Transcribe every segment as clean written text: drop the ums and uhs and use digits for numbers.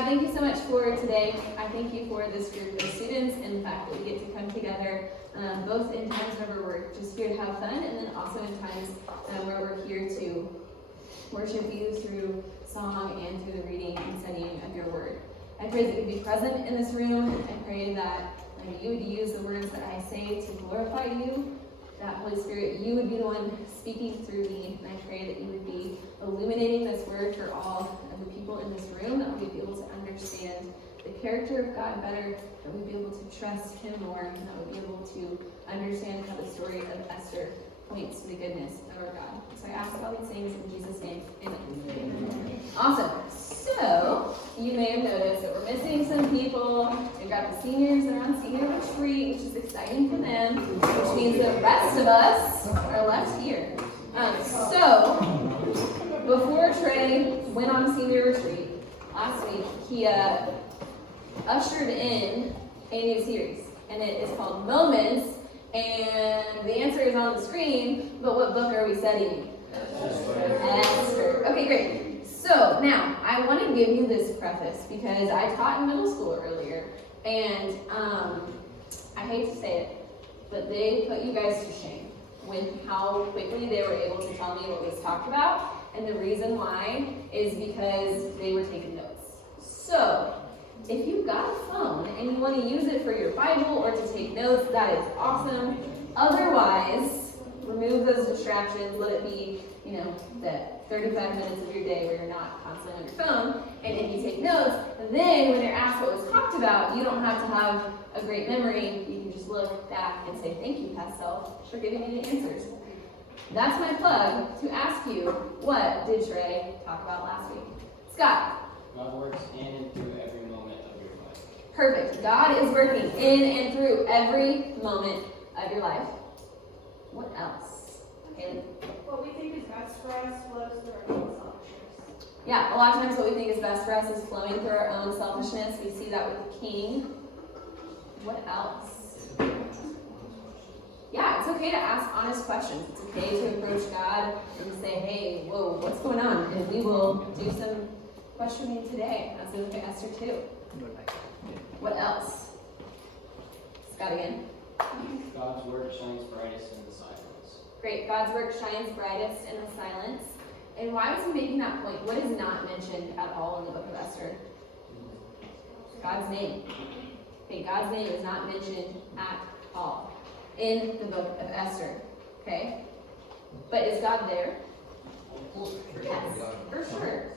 God, thank you so much for today. I thank you for this group of students and the fact that we get to come together, both in times where we're just here to have fun, and then also in times where we're here to worship you through song and through the reading and studying of your word. I pray that you'd be present in this room. I pray that you would use the words that I say to glorify you. That Holy Spirit, you would be the one speaking through me. And I pray that you would be illuminating this word for all of the people in this room, that we'd be able to understand the character of God better, that we'd be able to trust him more, and that we'd be able to understand how the story of Esther points to the goodness of our God. So I ask all these things in Jesus' name. Amen. Awesome. So, you may have noticed that we're missing some people. We've got the seniors that are on senior retreat, which is exciting for them, which means the rest of us are left here. So, before Trey went on senior retreat last week, he ushered in a new series, and it is called Moments, and the answer is on the screen, but what book are we studying? Esther. Okay, great. So now, I want to give you this preface because I taught in middle school earlier, and I hate to say it, but they put you guys to shame with how quickly they were able to tell me what was talked about, and the reason why is because they were taking notes. So, if you've got a phone and you want to use it for your Bible or to take notes, that is awesome. Otherwise, remove those distractions. Let it be, that 35 minutes of your day where you're not constantly on your phone. And if you take notes, then when you're asked what was talked about, you don't have to have a great memory. You can just look back and say, thank you, past self, for giving me the answers. That's my plug to ask you, what did Trey talk about last week? Scott. God works in and through every moment of your life. Perfect. God is working in and through every moment of your life. What else? Haley? What we think is best for us flows through our own selfishness. Yeah, a lot of times what we think is best for us is flowing through our own selfishness. We see that with the king. What else? Yeah, it's okay to ask honest questions. It's okay to approach God and say, hey, whoa, what's going on? And we will do some questioning today as we look at Esther 2. What else? Scott again. God's work shines brightest in the silence. Great. God's work shines brightest in the silence. And why was he making that point? What is not mentioned at all in the book of Esther? God's name. Okay, God's name is not mentioned at all in the book of Esther. Okay? But is God there? Yes, for sure,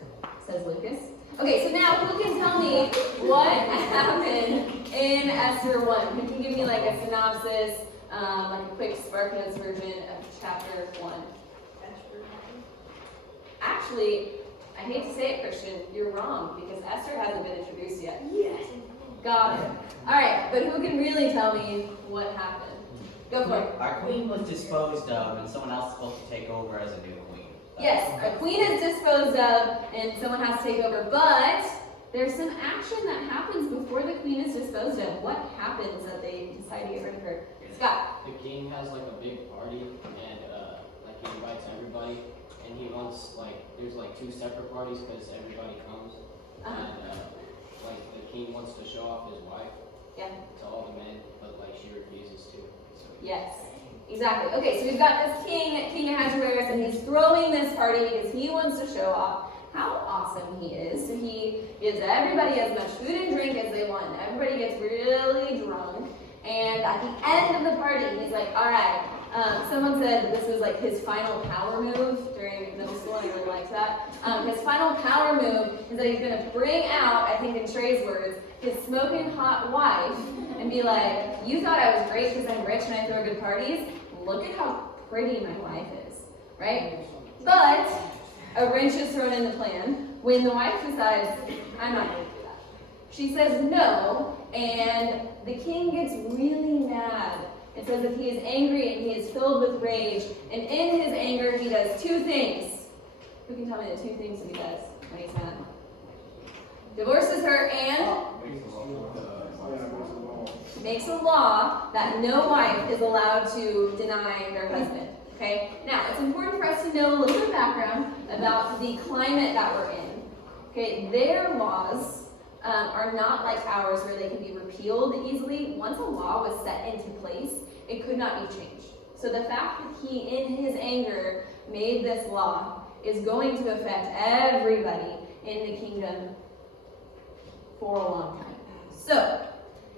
says Lucas. Okay, so now who can tell me what happened in Esther 1? Who can give me like a synopsis, like a quick SparkNotes version of chapter 1? Actually, I hate to say it, Christian, you're wrong, because Esther hasn't been introduced yet. Yes. Got it. All right, but who can really tell me what happened? Go for it. Our queen was disposed of, and someone else is supposed to take over as a new queen. Yes, a queen is disposed of, and someone has to take over, but there's some action that happens before the queen is disposed of. What happens that they decide to get rid of her? Scott. The king has like a big party, and like he invites everybody, and he wants there's like 2 separate parties because everybody comes, and like the king wants to show off his wife to all the men, but like she refuses to. So. Yes. Exactly. Okay, so we've got this King Ahasuerus, and he's throwing this party because he wants to show off how awesome he is. So he gives everybody as much food and drink as they want, and everybody gets really drunk. And at the end of the party, he's like, all right, someone said this was like his final power move during middle school, and I really liked that. His final power move is that he's going to bring out, I think in Trey's words, his smoking hot wife and be like, you thought I was great because I'm rich and I throw good parties? Look at how pretty my wife is, right? But a wrench is thrown in the plan when the wife decides, I'm not going to do that. She says no, and the king gets really mad. It says that he is angry and he is filled with rage, and in his anger he does 2 things. Who can tell me the 2 things that he does when he's mad? Divorces her and makes a law that no wife is allowed to deny their husband. Okay? Now, it's important for us to know a little bit of background about the climate that we're in. Okay? Their laws are not like ours where they can be repealed easily. Once a law was set into place, it could not be changed. So the fact that he, in his anger, made this law is going to affect everybody in the kingdom for a long time. So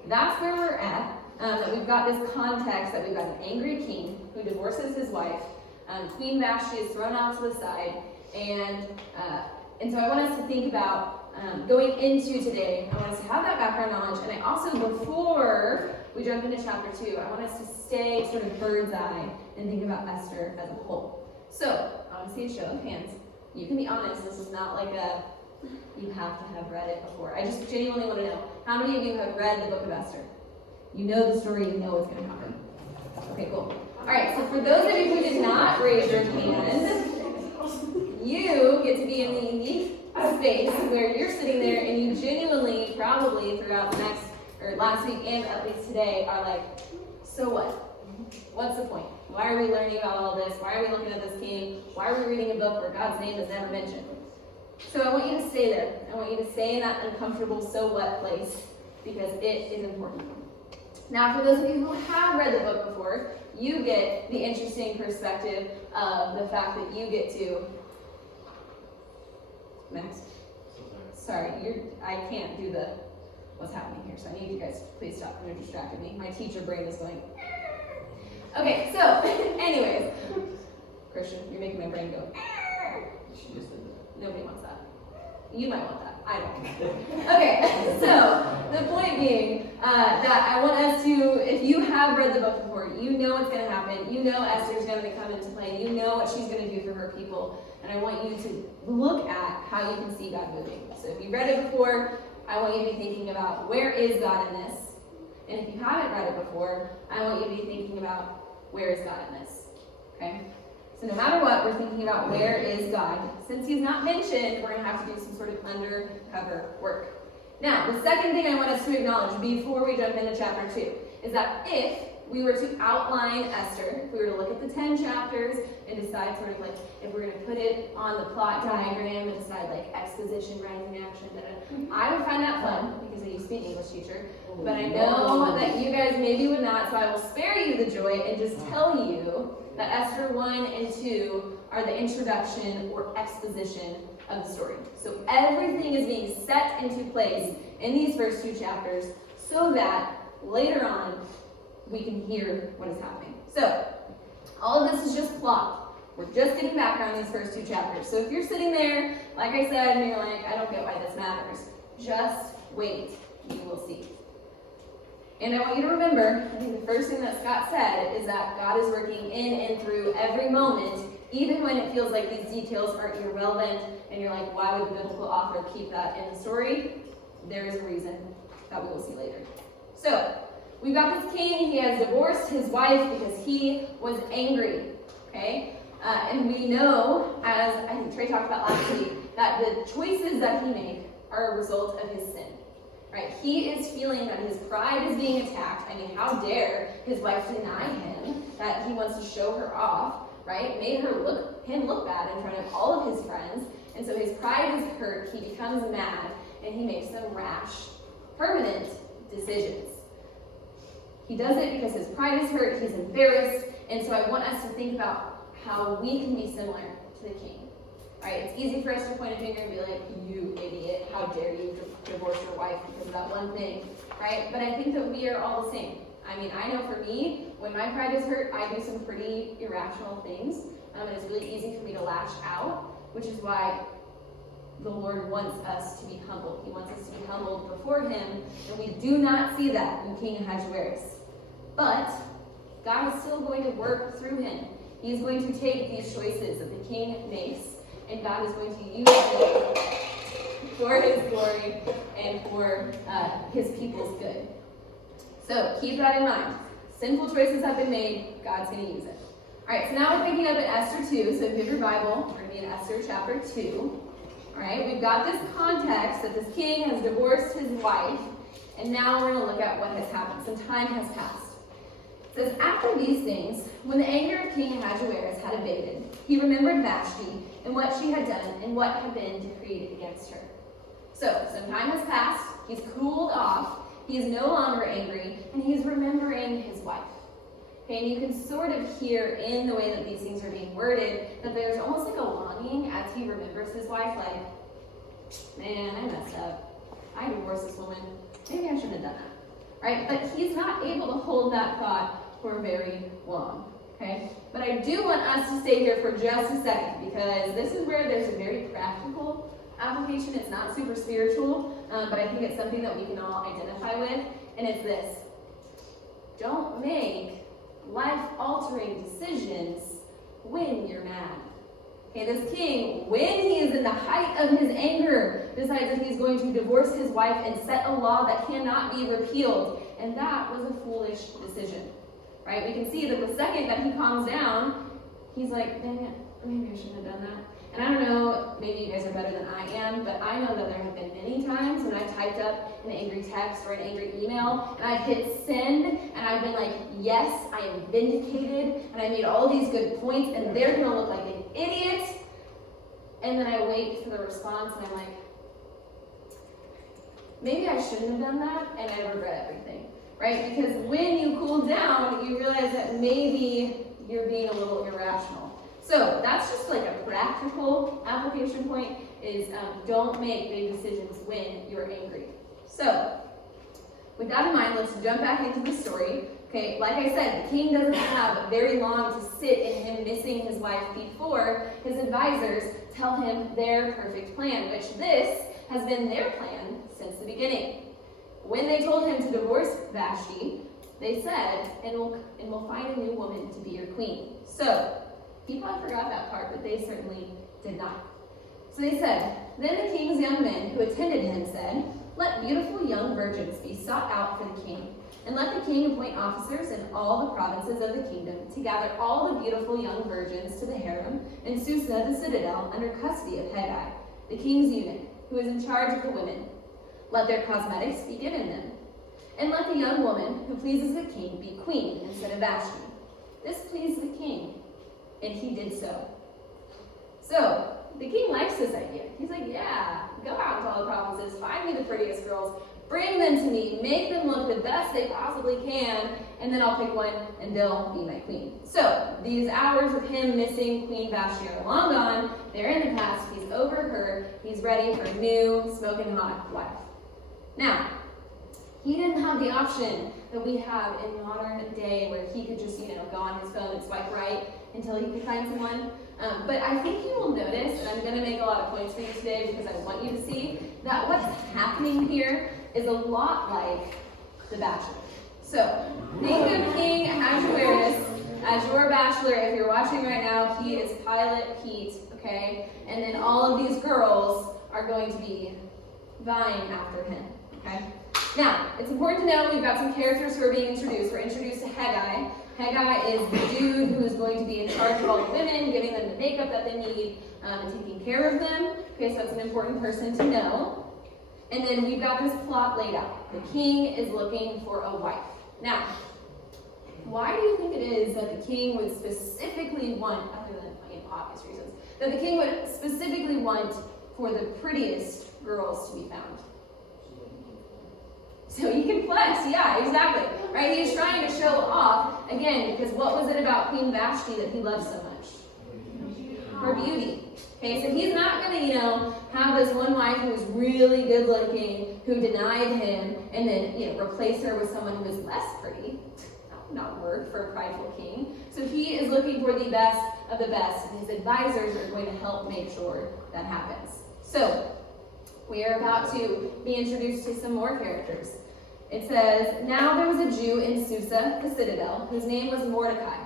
that's where we're at. That we've got this context that we've got an angry king who divorces his wife. Queen Vashti is thrown off to the side, and so I want us to think about going into today. I want us to have that background knowledge, and I also, before we jump into chapter 2, I want us to stay sort of bird's eye and think about Esther as a whole. So I want to see a show of hands. You can be honest. This is not like a you have to have read it before. I just genuinely want to know, how many of you have read the book of Esther? You know the story, you know what's going to happen. Okay, cool. All right, so for those of you who did not raise your hand, you get to be in the unique space where you're sitting there and you genuinely, probably throughout the last week and at least today, are like, so what? What's the point? Why are we learning about all this? Why are we looking at this king? Why are we reading a book where God's name is never mentioned? So I want you to stay there. I want you to stay in that uncomfortable so what place, because it is important. Now, for those of you who have read the book before, you get the interesting perspective of the fact that you get to... Max? Sorry, I can't do what's happening here, so I need you guys to please stop. You're distracting me. My teacher brain is going... Okay, so, anyways. Christian, you're making my brain go... Nobody wants that. You might want that. I don't. Okay, so the point being that I want us to, if you have read the book before, you know what's going to happen. You know Esther's going to come into play. You know what she's going to do for her people. And I want you to look at how you can see God moving. So if you've read it before, I want you to be thinking about, where is God in this? And if you haven't read it before, I want you to be thinking about, where is God in this? Okay? So no matter what, we're thinking about, where is God? Since he's not mentioned, we're going to have to do some sort of undercover work. Now, the second thing I want us to acknowledge before we jump into chapter 2 is that if we were to outline Esther, if we were to look at the 10 chapters and decide sort of like, if we're going to put it on the plot diagram and decide like exposition, rising action, I would find that fun because I used to be an English teacher. But I know that you guys maybe would not, so I will spare you the joy and just tell you that Esther 1 and 2 are the introduction or exposition of the story. So everything is being set into place in these first 2 chapters so that later on we can hear what is happening. So all of this is just plot. We're just getting background in these first 2 chapters. So if you're sitting there, like I said, and you're like, I don't get why this matters, just wait. You will see. And I want you to remember, I think the first thing that Scott said is that God is working in and through every moment, even when it feels like these details are irrelevant, and you're like, why would the biblical author keep that in the story? There is a reason that we will see later. So, we've got this king. He has divorced his wife because he was angry, okay? And we know, as I think Trey talked about last week, that the choices that he makes are a result of his sin. Right? He is feeling that his pride is being attacked. I mean, how dare his wife deny him that he wants to show her off, right? Made him look bad in front of all of his friends. And so his pride is hurt. He becomes mad, and he makes some rash, permanent decisions. He does it because his pride is hurt. He's embarrassed. And so I want us to think about how we can be similar to the king. Right? It's easy for us to point a finger and be like, you idiot, how dare you divorce your wife because of that one thing, right? But I think that we are all the same. I mean, I know for me, when my pride is hurt, I do some pretty irrational things, and it's really easy for me to lash out, which is why the Lord wants us to be humble. He wants us to be humbled before him, and we do not see that in King Ahasuerus. But God is still going to work through him. He's going to take these choices that the king makes, and God is going to use them for his glory and for his people's good. So keep that in mind. Sinful choices have been made. God's going to use it. All right, so now we're picking up at Esther 2. So if you have your Bible, we're going to be in Esther chapter 2. All right, we've got this context that this king has divorced his wife, and now we're going to look at what has happened. Some time has passed. It says, after these things, when the anger of King Ahasuerus had abated, he remembered Vashti and what she had done and what had been decreed against her. So, some time has passed. He's cooled off, he is no longer angry, and he's remembering his wife. Okay, and you can sort of hear in the way that these things are being worded that there's almost like a longing as he remembers his wife, like, man, I messed up. I divorced this woman. Maybe I shouldn't have done that. Right? But he's not able to hold that thought for very long. Okay? But I do want us to stay here for just a second, because this is where there's a very practical application. It's not super spiritual, but I think it's something that we can all identify with. And it's this: don't make life-altering decisions when you're mad. Okay, this king, when he is in the height of his anger, decides that he's going to divorce his wife and set a law that cannot be repealed. And that was a foolish decision. Right? We can see that the second that he calms down, he's like, dang it, maybe I shouldn't have done that. And I don't know, maybe you guys are better than I am, but I know that there have been many times when I've typed up an angry text or an angry email, and I've hit send, and I've been like, yes, I am vindicated, and I made all these good points, and they're gonna look like an idiot. And then I wait for the response, and I'm like, maybe I shouldn't have done that, and I regret everything, right? Because when you cool down, you realize that maybe you're being a little irrational. So that's just like a practical application point, is don't make big decisions when you're angry. So with that in mind, let's jump back into the story. Okay, like I said, the king doesn't have very long to sit in him missing his wife before his advisors tell him their perfect plan, which this has been their plan since the beginning. When they told him to divorce Vashti, they said, and we'll find a new woman to be your queen. So he probably forgot that part, but they certainly did not. So they said, then the king's young men who attended him said, let beautiful young virgins be sought out for the king, and let the king appoint officers in all the provinces of the kingdom to gather all the beautiful young virgins to the harem in Susa the citadel under custody of Haggai, the king's eunuch, who is in charge of the women. Let their cosmetics be given them, and let the young woman who pleases the king be queen instead of Vashti. This pleased the king, and he did so. So the king likes this idea. He's like, yeah, go out to all the provinces, find me the prettiest girls, bring them to me, make them look the best they possibly can, and then I'll pick one and they'll be my queen. So these hours of him missing Queen Vashti are long gone. They're in the past. He's over her. He's ready for a new, smoking hot wife. Now, he didn't have the option that we have in modern day where he could just, go on his phone and swipe right until he could find someone. But I think you will notice, and I'm going to make a lot of points for you today because I want you to see, that what's happening here is a lot like The Bachelor. So, think of King Ahasuerus as your bachelor. If you're watching right now, he is Pilot Pete, okay? And then all of these girls are going to be vying after him, okay? Now, it's important to know we've got some characters who are being introduced. We're introduced to Haggai. Haggai is the dude who is going to be in charge of all the women, giving them the makeup that they need, and taking care of them. Okay, so that's an important person to know. And then we've got this plot laid out. The king is looking for a wife. Now, why do you think it is that the king would specifically want, other than obvious reasons, that the king would specifically want for the prettiest girls to be found? So he can flex, yeah, exactly. Right? He's trying to show off, again, because what was it about Queen Vashti that he loved so much? Her beauty. Okay, so he's not going to, have this one wife who was really good looking, who denied him, and then, replace her with someone who is less pretty. That would not work for a prideful king. So he is looking for the best of the best, and his advisors are going to help make sure that happens. So, we are about to be introduced to some more characters. It says, now there was a Jew in Susa, the citadel, whose name was Mordecai,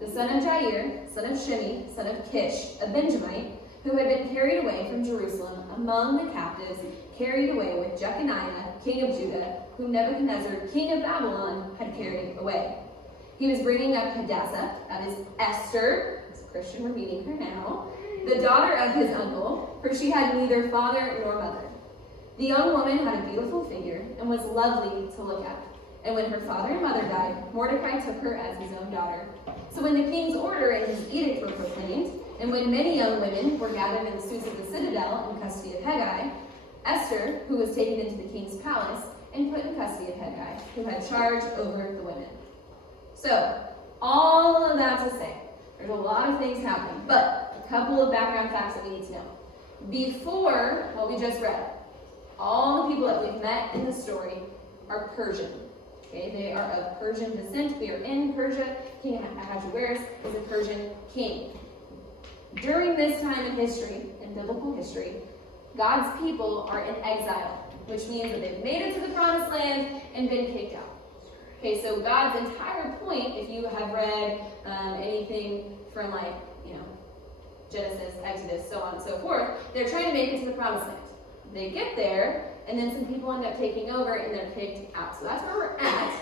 the son of Jair, son of Shimei, son of Kish, a Benjamite, who had been carried away from Jerusalem among the captives, carried away with Jeconiah, king of Judah, whom Nebuchadnezzar, king of Babylon, had carried away. He was bringing up Hadassah, that is Esther, as a Christian, we're meeting her now, the daughter of his uncle, for she had neither father nor mother. The young woman had a beautiful figure and was lovely to look at. And when her father and mother died, Mordecai took her as his own daughter. So when the king's order and his edict were proclaimed, and when many young women were gathered in the Susa the citadel in custody of Haggai, Esther, who was taken into the king's palace and put in custody of Hegai, who had charge over the women. So, all of that to say, there's a lot of things happening, but a couple of background facts that we need to know. Before what we just read, all the people that we've met in the story are Persian. Okay, they are of Persian descent. We are in Persia. King Ahasuerus is a Persian king. During this time in history, in biblical history, God's people are in exile, which means that they've made it to the promised land and been kicked out. Okay, so God's entire point, if you have read anything from Genesis, Exodus, so on and so forth, they're trying to make it to the promised land. They get there, and then some people end up taking over and they're kicked out. So that's where we're at,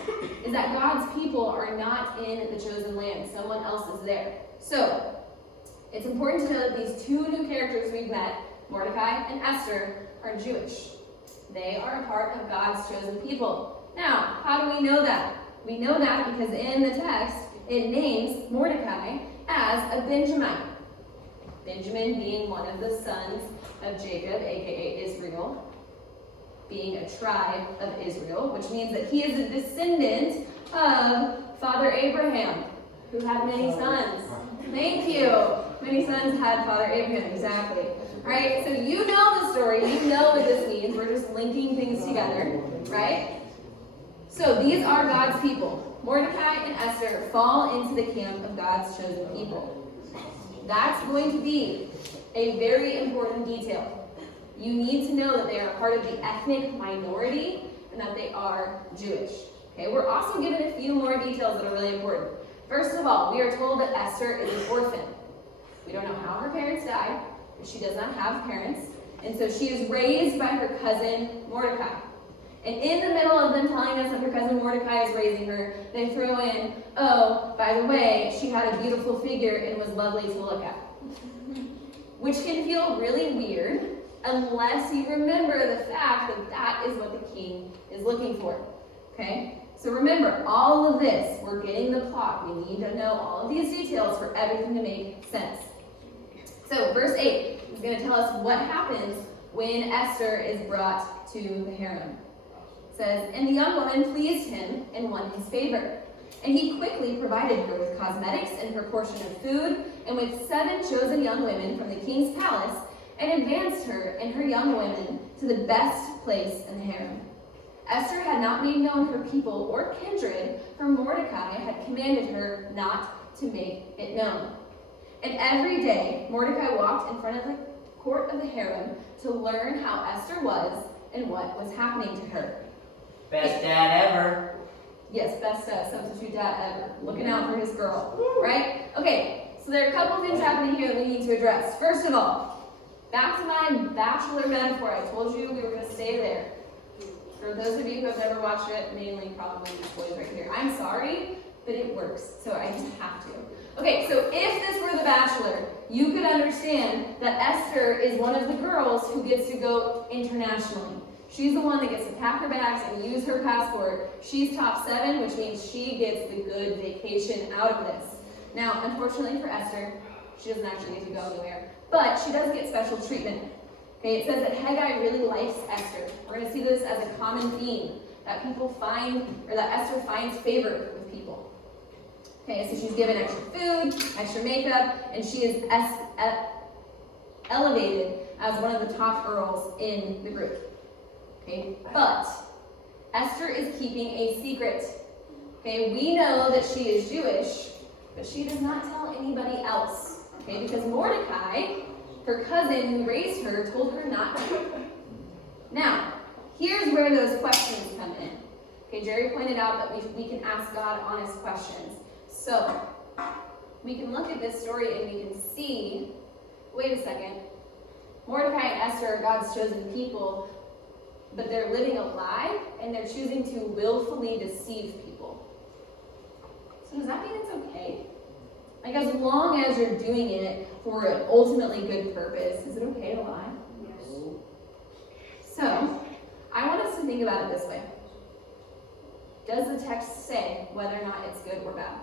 is that God's people are not in the chosen land. Someone else is there. So it's important to know that these two new characters we've met, Mordecai and Esther, are Jewish. They are a part of God's chosen people. Now, how do we know that? We know that because in the text, it names Mordecai as a Benjamite. Benjamin being one of the sons of Jacob, aka Israel, being a tribe of Israel, which means that he is a descendant of Father Abraham, who had many sons. Thank you. Many sons had Father Abraham, exactly. All right, so you know the story. You know what this means. We're just linking things together, right? So these are God's people. Mordecai and Esther fall into the camp of God's chosen people. That's going to be a very important detail. You need to know that they are part of the ethnic minority and that they are Jewish. Okay, we're also given a few more details that are really important. First of all, we are told that Esther is an orphan. We don't know how her parents died, but she does not have parents. And so she is raised by her cousin Mordecai. And in the middle of them telling us that her cousin Mordecai is raising her, they throw in, oh, by the way, she had a beautiful figure and was lovely to look at. Which can feel really weird unless you remember the fact that that is what the king is looking for. Okay? So remember, all of this, we're getting the plot. We need to know all of these details for everything to make sense. So verse 8 is going to tell us what happens when Esther is brought to the harem. It says, and the young woman pleased him and won his favor. And he quickly provided her with cosmetics and her portion of food, and with 7 chosen young women from the king's palace, and advanced her and her young women to the best place in the harem. Esther had not made known her people or kindred, for Mordecai had commanded her not to make it known. And every day Mordecai walked in front of the court of the harem to learn how Esther was and what was happening to her. Best dad ever. Yes, best substitute dad ever. Looking out for his girl, right? Okay, so there are a couple things happening here that we need to address. First of all, back to my bachelor metaphor. I told you we were going to stay there. For those of you who have never watched it, mainly probably these boys right here, I'm sorry, but it works, so I just have to. Okay, so if this were The Bachelor, you could understand that Esther is one of the girls who gets to go internationally. She's the one that gets to pack her bags and use her passport. She's top 7, which means she gets the good vacation out of this. Now, unfortunately for Esther, she doesn't actually get to go anywhere, but she does get special treatment. Okay, it says that Hegai really likes Esther. We're going to see this as a common theme, that people find, or that Esther finds favor with people. Okay, so she's given extra food, extra makeup, and she is elevated as one of the top girls in the group. Okay, but Esther is keeping a secret. Okay, we know that she is Jewish, but she does not tell anybody else. Okay, because Mordecai, her cousin who raised her, told her not to. Now, here's where those questions come in. Okay, Jerry pointed out that we can ask God honest questions. So, we can look at this story and we can see, wait a second, Mordecai and Esther are God's chosen people, but they're living a lie and they're choosing to willfully deceive people. So does that mean it's okay? Like, as long as you're doing it for an ultimately good purpose, is it okay to lie? Yes. So, I want us to think about it this way. Does the text say whether or not it's good or bad?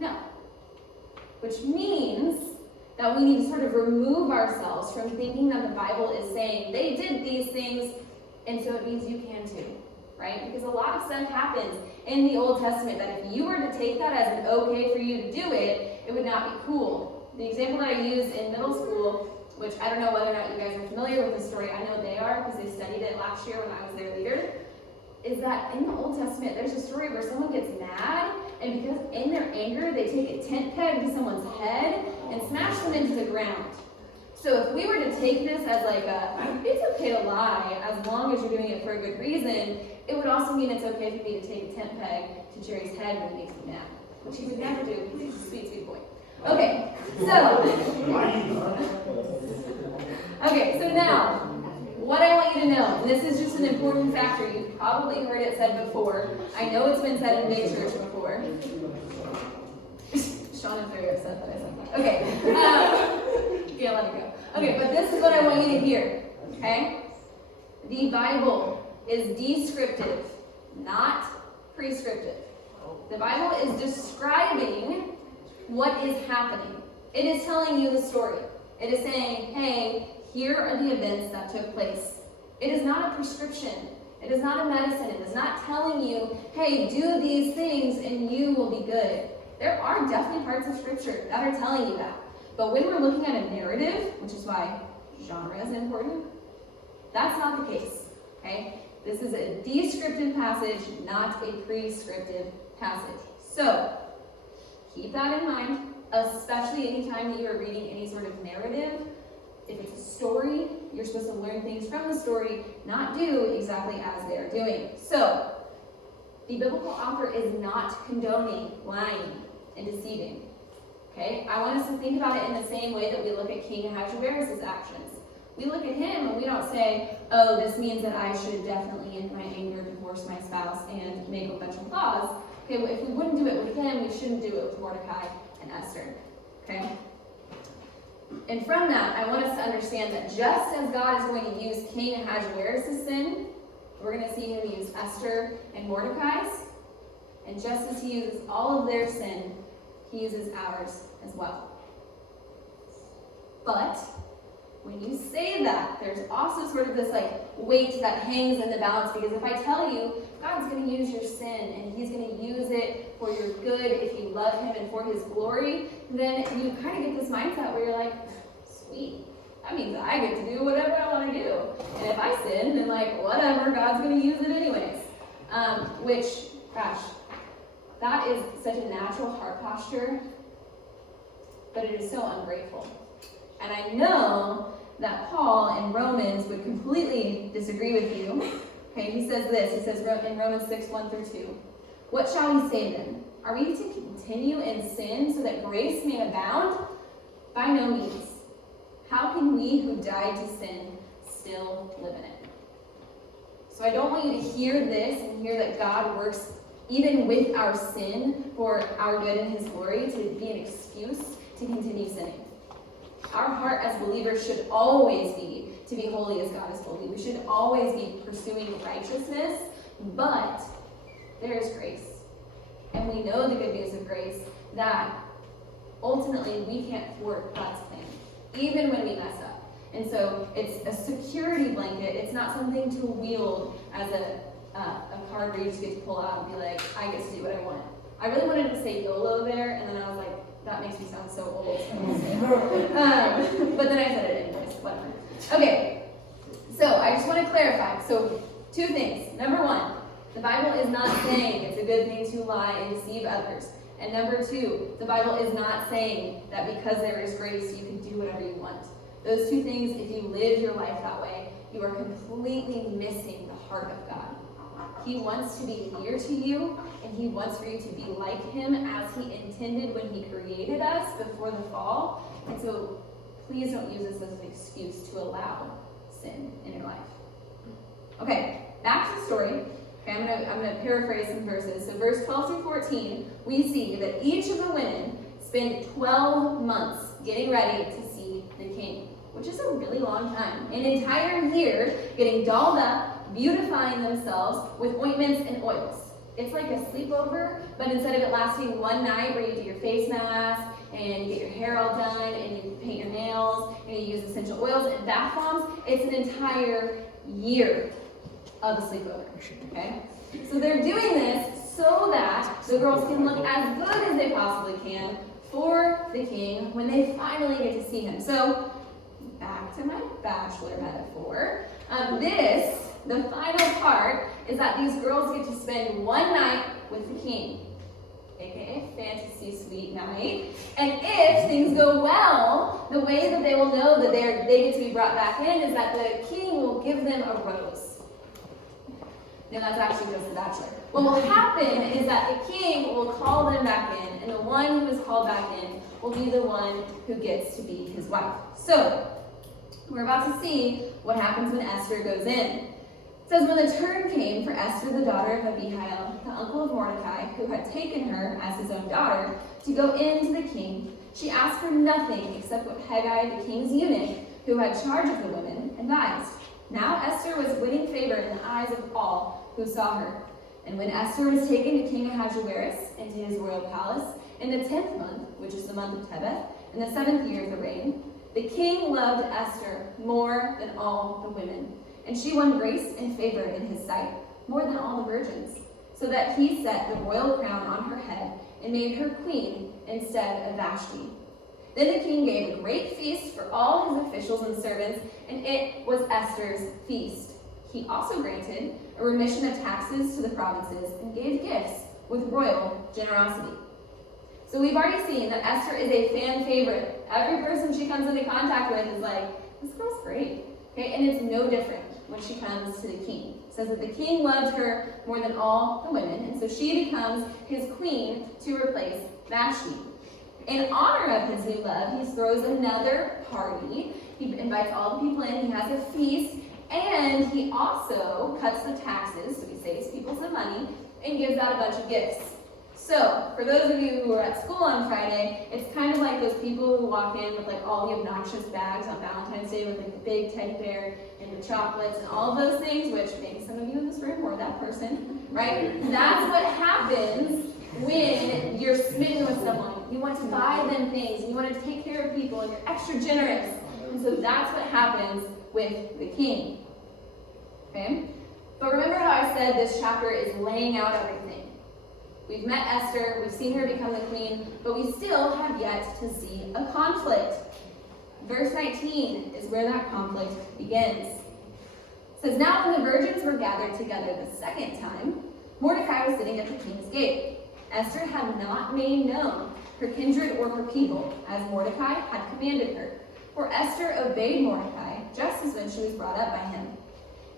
No. Which means that we need to sort of remove ourselves from thinking that the Bible is saying they did these things, and so it means you can too, right? Because a lot of stuff happens in the Old Testament that if you were to take that as an okay for you to do it, it would not be cool. The example that I used in middle school, which I don't know whether or not you guys are familiar with the story, I know they are because they studied it last year when I was their leader, is that in the Old Testament there's a story where someone gets mad, and because in their anger they take a tent peg to someone's head and smash them into the ground. So if we were to take this as like it's okay to lie as long as you're doing it for a good reason, it would also mean it's okay for me to take a tent peg to Jerry's head when he makes me mad, which he would never do because he's a sweet, sweet boy. Okay, so now, what I want you to know, and this is just an important factor, you've probably heard it said before. I know it's been said in Bay Church before. Sean is very upset that I said that. Okay, can't let it go. Okay, but this is what I want you to hear, okay? The Bible is descriptive, not prescriptive. The Bible is describing what is happening. It is telling you the story. It is saying, hey, here are the events that took place. It is not a prescription. It is not a medicine. It is not telling you, hey, do these things and you will be good. There are definitely parts of Scripture that are telling you that. But when we're looking at a narrative, which is why genre is important, that's not the case. Okay? This is a descriptive passage, not a prescriptive passage. So, keep that in mind, especially anytime that you are reading any sort of narrative. If it's a story, you're supposed to learn things from the story, not do exactly as they are doing. So, the biblical author is not condoning lying and deceiving. Okay? I want us to think about it in the same way that we look at King Ahasuerus' actions. We look at him and we don't say, oh, this means that I should definitely, in my anger, divorce my spouse and make a bunch of laws. Okay, well, if we wouldn't do it with him, we shouldn't do it with Mordecai and Esther. Okay? And from that, I want us to understand that just as God is going to use King Ahasuerus' sin, we're going to see him use Esther and Mordecai's. And just as he uses all of their sin, he uses ours as well. But when you say that, there's also sort of this weight that hangs in the balance, because if I tell you God's going to use your sin and he's going to use it for your good if you love him and for his glory, then you kind of get this mindset where you're like, sweet, that means I get to do whatever I want to do. And if I sin, then whatever, God's going to use it anyways. Which, gosh, that is such a natural heart posture, but it is so ungrateful. And I know that Paul in Romans would completely disagree with you. Okay, he says this. He says in Romans 6:1-2, what shall we say then? Are we to continue in sin so that grace may abound? By no means. How can we who died to sin still live in it? So I don't want you to hear this and hear that God works even with our sin for our good and his glory to be an excuse to continue sinning. Our heart as believers should always be to be holy as God is holy. We should always be pursuing righteousness, but there is grace. And we know the good news of grace, that ultimately we can't thwart God's plan, even when we mess up. And so it's a security blanket. It's not something to wield as a card where you just get to pull out and be like, I get to do what I want. I really wanted to say YOLO there, and then I was like, that makes me sound so old, so I won't say it. But then I said it anyways, whatever. Okay, so I just want to clarify. So, two things. Number one, the Bible is not saying it's a good thing to lie and deceive others. And number two, the Bible is not saying that because there is grace, you can do whatever you want. Those two things, if you live your life that way, you are completely missing the heart of God. He wants to be near to you, and he wants for you to be like him as he intended when he created us before the fall. And so please don't use this as an excuse to allow sin in your life. Okay, back to the story. Okay, I'm gonna paraphrase some verses. So verse 12-14, we see that each of the women spend 12 months getting ready to see the king, which is a really long time. An entire year getting dolled up, beautifying themselves with ointments and oils. It's like a sleepover, but instead of it lasting one night where you do your face mask and you get your hair all done and you paint your nails and you use essential oils and bath bombs, it's an entire year of a sleepover, okay? So they're doing this so that the girls can look as good as they possibly can for the king when they finally get to see him. So back to my bachelor metaphor. The final part is that these girls get to spend one night with the king, aka fantasy suite night. And if things go well, the way that they will know that they get to be brought back in is that the king will give them a rose. No, that's actually just the bachelor. What will happen is that the king will call them back in, and the one who is called back in will be the one who gets to be his wife. So, we're about to see what happens when Esther goes in. It says, when the turn came for Esther, the daughter of Abihail, the uncle of Mordecai, who had taken her as his own daughter, to go in to the king, she asked for nothing except what Hegai, the king's eunuch, who had charge of the women, advised. Now Esther was winning favor in the eyes of all who saw her. And when Esther was taken to King Ahasuerus into his royal palace, in the 10th month, which is the month of Tebeth, in the 7th year of the reign, the king loved Esther more than all the women, and she won grace and favor in his sight, more than all the virgins, so that he set the royal crown on her head and made her queen instead of Vashti. Then the king gave a great feast for all his officials and servants, and it was Esther's feast. He also granted a remission of taxes to the provinces and gave gifts with royal generosity. So we've already seen that Esther is a fan favorite. Every person she comes into contact with is like, this girl's great. Okay, and it's no different when she comes to the king. It says that the king loved her more than all the women, and so she becomes his queen to replace Vashti. In honor of his new love, he throws another party. He invites all the people in. He has a feast, and he also cuts the taxes, so he saves people some money, and gives out a bunch of gifts. So, for those of you who are at school on Friday, it's kind of like those people who walk in with like all the obnoxious bags on Valentine's Day with like the big teddy bear and the chocolates and all of those things, which maybe some of you in this room or that person, right? That's what happens when you're smitten with someone. You want to buy them things, and you want to take care of people, and you're extra generous. And so that's what happens with the king. Okay? But remember how I said this chapter is laying out everything. We've met Esther, we've seen her become the queen, but we still have yet to see a conflict. Verse 19 is where that conflict begins. It says, now when the virgins were gathered together the second time, Mordecai was sitting at the king's gate. Esther had not made known her kindred or her people, as Mordecai had commanded her. For Esther obeyed Mordecai, just as when she was brought up by him.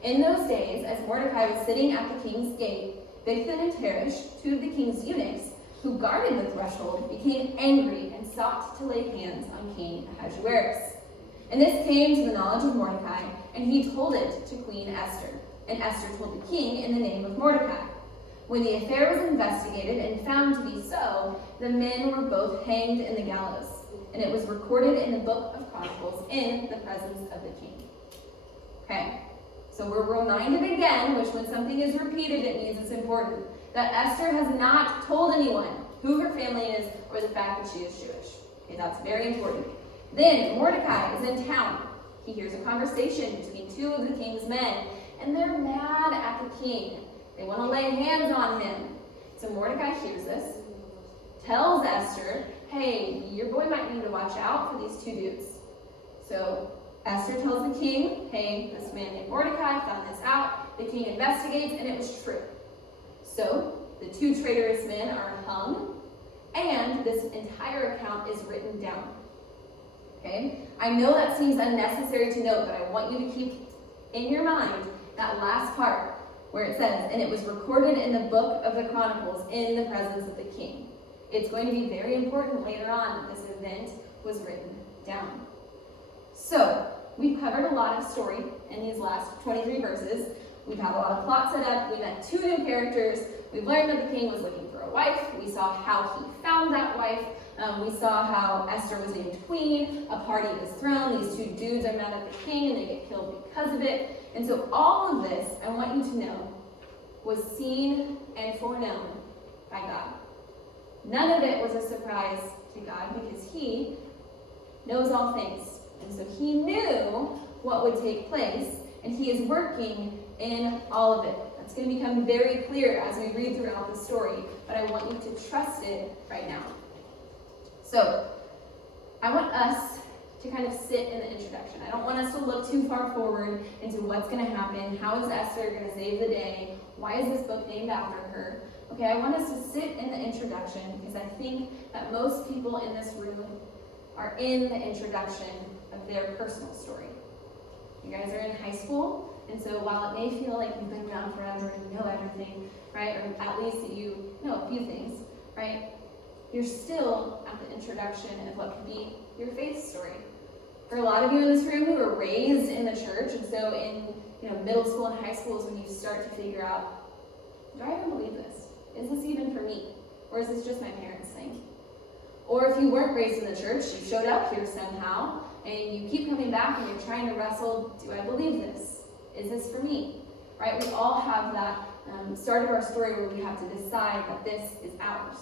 In those days, as Mordecai was sitting at the king's gate, Bigthan and Teresh, two of the king's eunuchs, who guarded the threshold, became angry and sought to lay hands on King Ahasuerus. And this came to the knowledge of Mordecai, and he told it to Queen Esther. And Esther told the king in the name of Mordecai. When the affair was investigated and found to be so, the men were both hanged in the gallows. And it was recorded in the book of Chronicles in the presence of the king. Okay. So we're reminded again, which when something is repeated, it means it's important, that Esther has not told anyone who her family is or the fact that she is Jewish. Okay, that's very important. Then Mordecai is in town. He hears a conversation between two of the king's men, and they're mad at the king. They want to lay hands on him. So Mordecai hears this, tells Esther, hey, your boy might need to watch out for these two dudes. So Esther tells the king, hey, this man named Mordecai found this out. The king investigates, and it was true. So the two traitorous men are hung, and this entire account is written down. Okay? I know that seems unnecessary to note, but I want you to keep in your mind that last part where it says, and it was recorded in the book of the Chronicles in the presence of the king. It's going to be very important later on that this event was written down. So, we've covered a lot of story in these last 23 verses. We've had a lot of plot set up. We met two new characters. We've learned that the king was looking for a wife. We saw how he found that wife. We saw how Esther was named queen. A party was thrown. These two dudes are mad at the king, and they get killed because of it. And so all of this, I want you to know, was seen and foreknown by God. None of it was a surprise to God because he knows all things. And so he knew what would take place, and he is working in all of it. That's going to become very clear as we read throughout the story, but I want you to trust it right now. So, I want us to kind of sit in the introduction. I don't want us to look too far forward into what's going to happen. How is Esther going to save the day? Why is this book named after her? Okay, I want us to sit in the introduction because I think that most people in this room are in the introduction of their personal story. You guys are in high school, and so while it may feel like you've been around forever and you know everything, right, or at least that you know a few things, right, you're still at the introduction of what could be your faith story. For a lot of you in this room who were raised in the church, and so in middle school and high school is when you start to figure out, do I even believe this? Is this even for me? Or is this just my parents' thing? Or if you weren't raised in the church, you showed up here somehow, and you keep coming back and you're trying to wrestle, do I believe this? Is this for me? Right? We all have that start of our story where we have to decide that this is ours.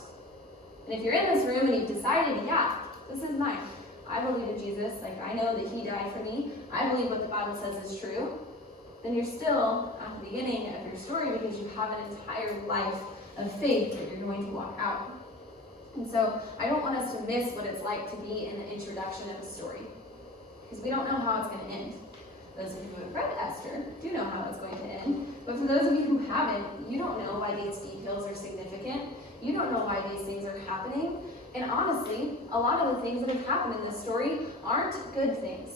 And if you're in this room and you've decided, yeah, this is mine. I believe in Jesus, like I know that he died for me, I believe what the Bible says is true, then you're still at the beginning of your story because you have an entire life of faith that you're going to walk out. And so I don't want us to miss what it's like to be in the introduction of a story because we don't know how it's going to end. Those of you who have read Esther do know how it's going to end, but for those of you who haven't, you don't know why these details are significant. You don't know why these things are happening. And honestly, a lot of the things that have happened in this story aren't good things.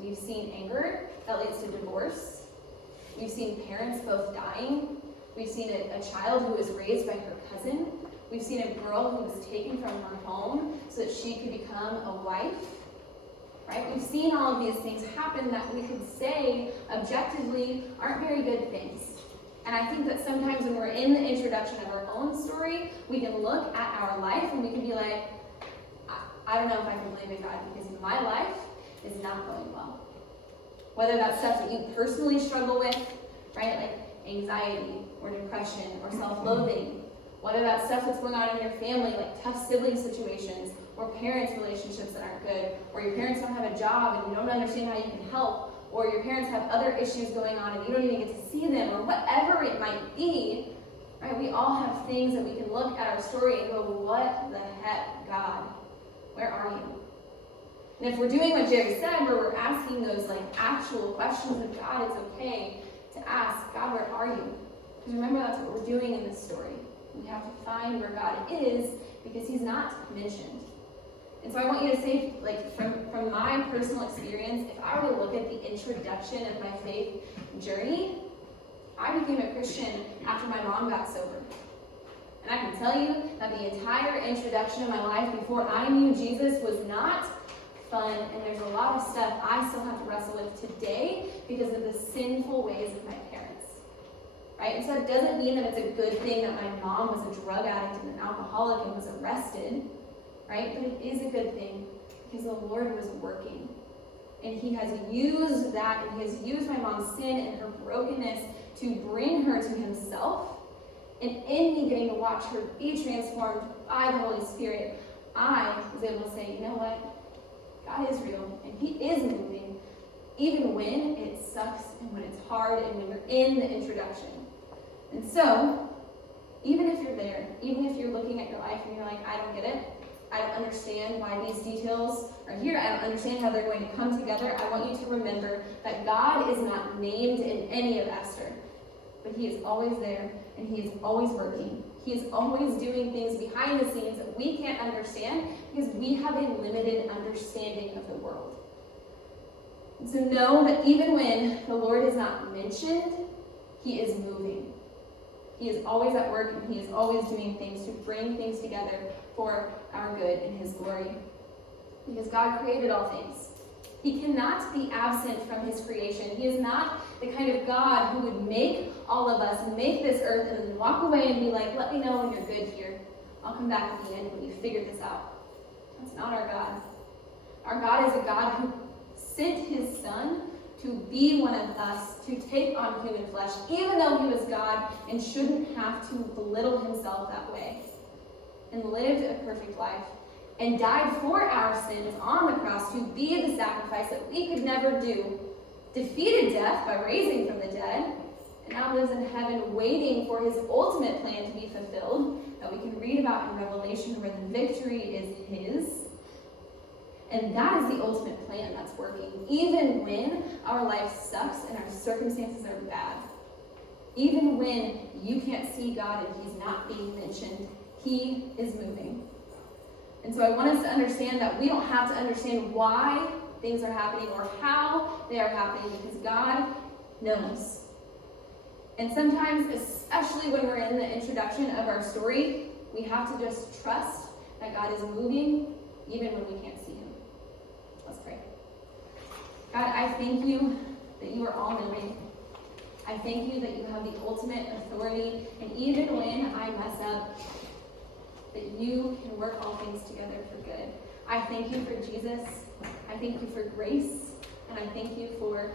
We've seen anger that leads to divorce. We've seen parents both dying. We've seen a child who was raised by her cousin. We've seen a girl who was taken from her home so that she could become a wife. Right? We've seen all of these things happen that we could say objectively aren't very good things. And I think that sometimes when we're in the introduction of our own story, we can look at our life and we can be like, I don't know if I can believe in God because my life is not going well. Whether that's stuff that you personally struggle with, right, like anxiety or depression or self-loathing, whether that's stuff that's going on in your family, like tough sibling situations or parents' relationships that aren't good, or your parents don't have a job and you don't understand how you can help, or your parents have other issues going on and you don't even get to see them, or whatever it might be, right? We all have things that we can look at our story and go, what the heck, God? Where are you? And if we're doing what Jerry said, where we're asking those like actual questions of God, it's okay to ask, God, where are you? Because remember, that's what we're doing in this story. We have to find where God is because he's not mentioned. And so I want you to say, like, from my personal experience, if I were to look at the introduction of my faith journey, I became a Christian after my mom got sober. And I can tell you that the entire introduction of my life before I knew Jesus was not fun, and there's a lot of stuff I still have to wrestle with today because of the sinful ways of my parents. Right? And so it doesn't mean that it's a good thing that my mom was a drug addict and an alcoholic and was arrested. Right? But it is a good thing because the Lord was working. And he has used that, and he has used my mom's sin and her brokenness to bring her to himself. And in me getting to watch her be transformed by the Holy Spirit, I was able to say, you know what? God is real, and he is moving, even when it sucks and when it's hard and when you're in the introduction. And so, even if you're there, even if you're looking at your life and you're like, I don't get it, I don't understand why these details are here. I don't understand how they're going to come together. I want you to remember that God is not named in any of Esther, but he is always there and he is always working. He is always doing things behind the scenes that we can't understand because we have a limited understanding of the world. And so know that even when the Lord is not mentioned, he is moving. He is always at work and he is always doing things to bring things together for our good and his glory. Because God created all things. He cannot be absent from his creation. He is not the kind of God who would make all of us and make this earth and then walk away and be like, let me know when you're good here. I'll come back at the end when you figure this out. That's not our God. Our God is a God who sent his son to be one of us, to take on human flesh, even though he was God and shouldn't have to belittle himself that way, and lived a perfect life, and died for our sins on the cross to be the sacrifice that we could never do, defeated death by raising from the dead, and now lives in heaven waiting for his ultimate plan to be fulfilled, that we can read about in Revelation, where the victory is his. And that is the ultimate plan that's working, even when our life sucks and our circumstances are bad. Even when you can't see God and he's not being mentioned, he is moving. And so I want us to understand that we don't have to understand why things are happening or how they are happening, because God knows. And sometimes, especially when we're in the introduction of our story, we have to just trust that God is moving even when we can't see him. Let's pray. God, I thank you that you are all-knowing. I thank you that you have the ultimate authority, and even when I mess up, that you can work all things together for good. I thank you for Jesus. I thank you for grace, and I thank you for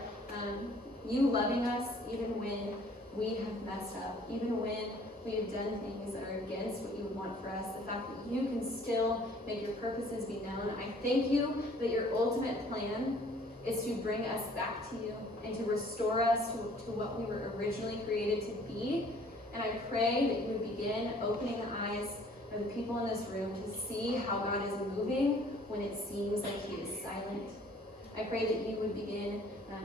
you loving us even when we have messed up, even when we have done things that are against what you would want for us. The fact that you can still make your purposes be known. I thank you that your ultimate plan is to bring us back to you and to restore us to what we were originally created to be. And I pray that you would begin opening the eyes of the people in this room to see how God is moving when it seems like he is silent. I pray that you would begin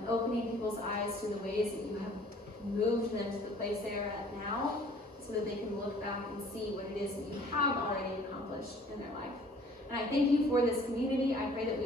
opening people's eyes to the ways that you have moved them to the place they are at now, so that they can look back and see what it is that you have already accomplished in their life. And I thank you for this community. I pray that we